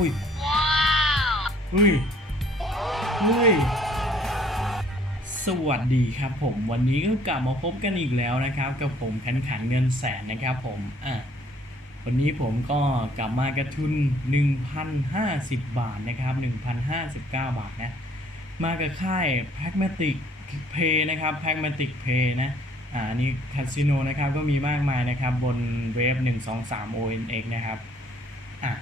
อุ้ยเฮ้ยเฮ้ยสวัสดีครับผมวันนี้ก็กลับมาพบกันอีกแล้วนะครับ กับผมขันขันเงินแสนนะครับผมอะวันนี้ผมก็กลับมากระทุน 1,050 บาทนะครับ 1,059 บาทนะ มากับค่าย Pragmatic Pay นะครับ Pragmatic Pay นะอ่านี่คาสิโนนะครับก็มีมากมายนะครับบนเว็บ123 ONX นะครับอะ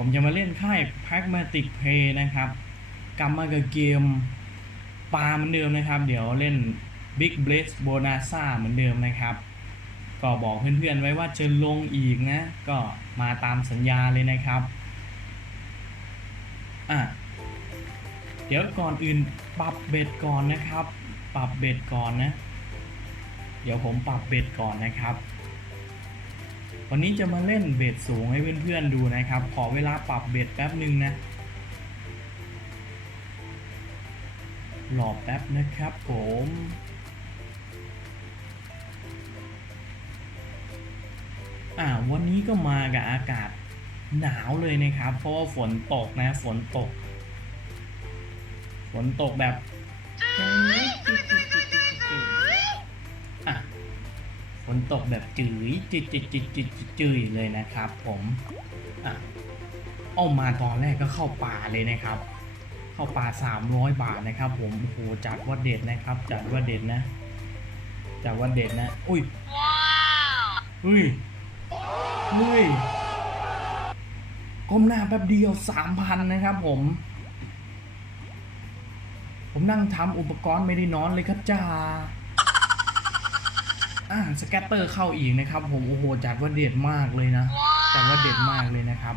ผมจะมาเล่นค่าย Pragmatic Pay นะครับกลับมากับเกมปลาเหมือนเดิมนะครับ เดี๋ยวเล่น Big Blaze Bonanza เหมือนเดิมนะครับ ก็บอกเพื่อนๆไว้ว่าจะลงอีกนะ ก็มาตามสัญญาเลยนะครับอะเดี๋ยวก่อนอื่นปรับเบ็ดก่อนนะครับ ปรับเบ็ดก่อนนะ เดี๋ยวผมปรับเบ็ดก่อนนะครับ วันนี้จะมาเล่นเบ็ดสูงให้เพื่อนๆดูนะครับ ขอเวลาปรับเบ็ดแป๊บหนึ่งนะรอแป๊บนะครับผมอ่าวันนี้ก็มากับอากาศหนาวเลยนะครับ เพราะว่าฝนตกนะ ฝนตก ฝนตกแบบ นตกแบบจืดจืดจืดจืดจืดจืดเลยนะครับผมอะเอามาตอนแรกก็เข้าป่าเลยนะครับ เข้าป่า 300 บาทนะครับผมโอ้โหจัดว่าเด็ดนะครับ จัดว่าเด็ดนะจัดว่าเด็ดนะ อุ้ยเฮ้ยเฮ้ยก้มหน้าแป๊บเดียว 3,000 นะครับผม ผมนั่งทำอุปกรณ์ไม่ได้นอนเลยครับจ้า อ่าสแกตเตอร์เข้าอีกนะครับผมโอ้โหจัดว่าเด็ดมากเลยนะจัดว่าเด็ดมากเลยนะครับ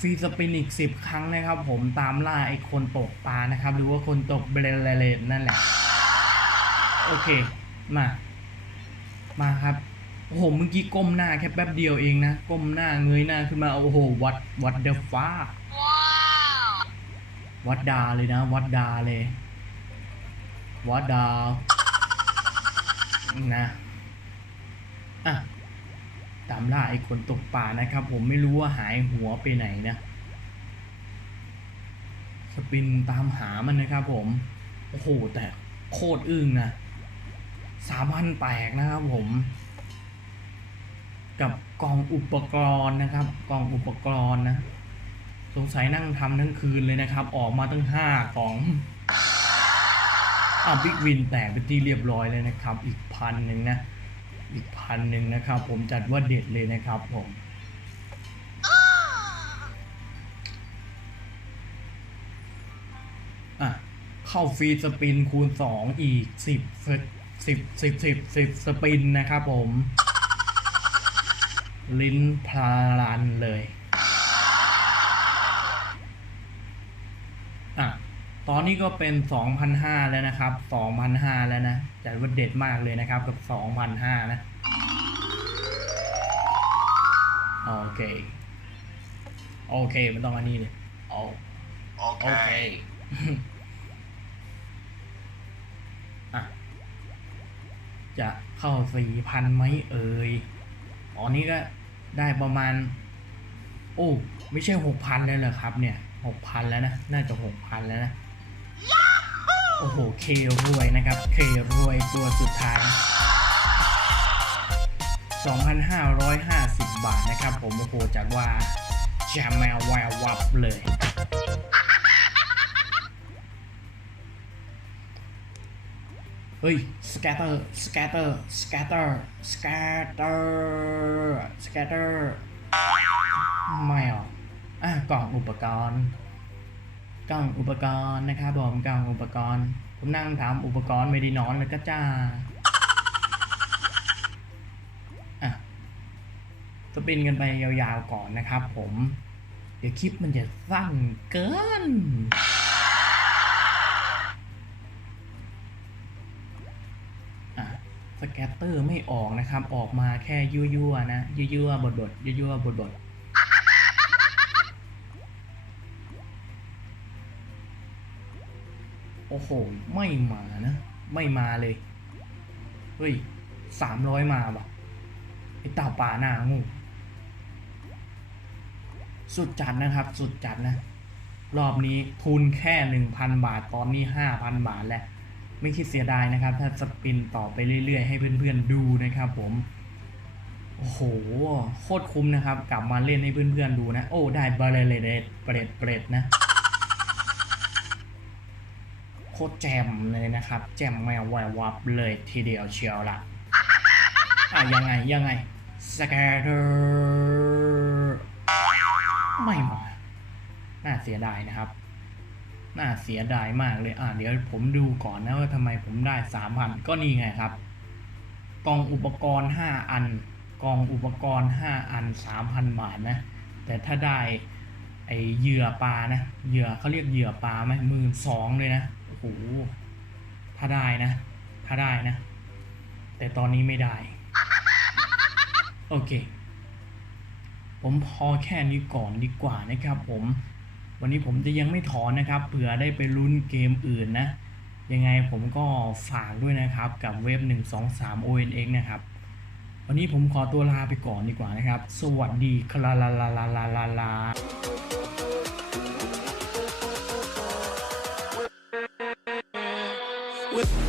ฟรีสปินอีกสิบครั้งนะครับ ผมตามล่าไอ้คนตกปลานะครับ หรือว่าคนตกเบลเลนนั่นแหละ โอเค มา มาครับโอ้โหเมื่อกี้ก้มหน้าแค่แป๊บเดียวเองนะก้มหน้าเงยหน้าขึ้นมาโอ้โหวัดวัดเดอะฟ้าวัดดาเลยนะ วัดดาเลย วัดดา นะอะตามล่าไอ้คนตกป่านะครับ ผมไม่รู้ว่าหายหัวไปไหนนะสปินตามหามันนะครับผม โอ้โห แต่โคตรอึ้งนะสามพันแตกนะครับผม กับกล่องอุปกรณ์นะครับกล่องอุปกรณ์นะ สงสัยนั่งทำทั้งคืนเลยนะครับ ออกมาตั้งห้ากล่อง อะบิ๊กวินแตกเป็นที่เรียบร้อยเลยนะครับ อีกพันหนึ่งนะ อีกพันหนึ่งนะครับ ผมจัดว่าเด็ดเลยนะครับผมอะเข้าฟรีสปินคูณ 2 อีก 10 10 10 10 10 สปินนะครับผม ลิ้นพลาลันเลย ตอนนี้ก็เป็น2,500แล้วนะครับ2,500แล้วนะจัดว่าเด็ดมากเลยนะครับกับ2,500นะ โอเค โอเคไม่ต้องอันนี้เลยโอโอเค Okay. อะจะเข้า 4,000ไหมเอ่ยอ๋อนี่ก็ได้ประมาณ โอ้ ไม่ใช่ 6,000เลยเหรอครับเนี่ย6,000แล้วนะ น่าจะ6,000แล้วนะ โอ้โห เครวยนะครับ เครวยตัวสุดท้าย 2,550 บาทนะครับผม โอ้โห จัดว่าจะแมวแวววับเลย เฮ้ย สแกตเตอร์ สแกตเตอร์ สแกตเตอร์ สแกตเตอร์สแกตเตอร์ไม่อออะกล่องอุปกรณ์ กล่องอุปกรณ์นะครับผมกล่องอุปกรณ์ ผมนั่งทำอุปกรณ์ไม่ได้นอนเลยก็จ้าอะสปินกันไปยาวๆก่อนนะครับผม เดี๋ยวคลิปมันจะสั้นเกินอะสแกตเตอร์ไม่ออกนะครับ ออกมาแค่ยั่วๆนะยั่วๆบดๆยั่วๆบดๆ โอ้โห ไม่มานะ ไม่มาเลย เฮ้ยสามร้อยมาว่ะไอตาป่าหน้างูสุดจัดนะครับ สุดจัดนะ รอบนี้ทุนแค่หนึ่งพันบาท ตอนนี้ห้าพันบาทแล้วไม่คิดเสียดายนะครับ ถ้าสปินต่อไปเรื่อยๆ ให้เพื่อนๆดูนะครับผม โอ้โห โคตรคุ้มนะครับ กลับมาเล่นให้เพื่อนๆดูนะ โอ้ ได้บาเลเลเดเปรตเปรตนะ โค ตรแจมเลยนะครับ แจมแมววับเลยทีเดียวเชียวละอะยังไงยังไงสแกเตอร์ไม่มา น่าเสียดายนะครับ น่าเสียดายมากเลย อะเดี๋ยวผมดูก่อนนะว่าทำไมผมได้สามพันก็นี่ไงครับ กองอุปกรณ์ห้าอัน กองอุปกรณ์ห้าอันสามพันบาทนะ แต่ถ้าได้ไอเหยื่อปลานะ เหยื่อเขาเรียกเหยื่อปลาไหมหมื่นสองเลยนะ โอ้ถ้าได้นะ ถ้าได้นะ แต่ตอนนี้ไม่ได้ โอเค ผมพอแค่นี้ก่อนดีกว่านะครับผม วันนี้ผมจะยังไม่ถอนนะครับ เผื่อได้ไปลุ้นเกมอื่นนะ ยังไงผมก็ฝากด้วยนะครับกับเว็บ 123 ONX นะครับ วันนี้ผมขอตัวลาไปก่อนดีกว่านะครับ สวัสดีคลาลาลาลาลาลาลา with